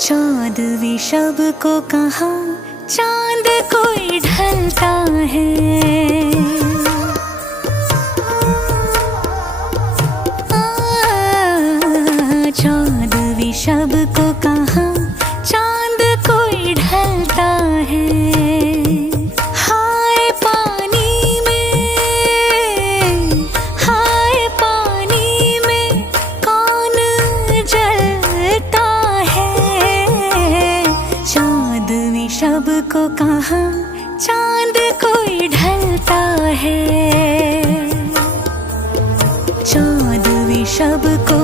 चौदहवीं शब को कहाँ चांद कोई ढलता है। चौदहवीं शब को कहाँ चांद कोई ढलता है। हाय पानी में कौन जलता है। चौदहवीं शब को कहाँ चांद कोई ढलता है। चौदहवीं शब को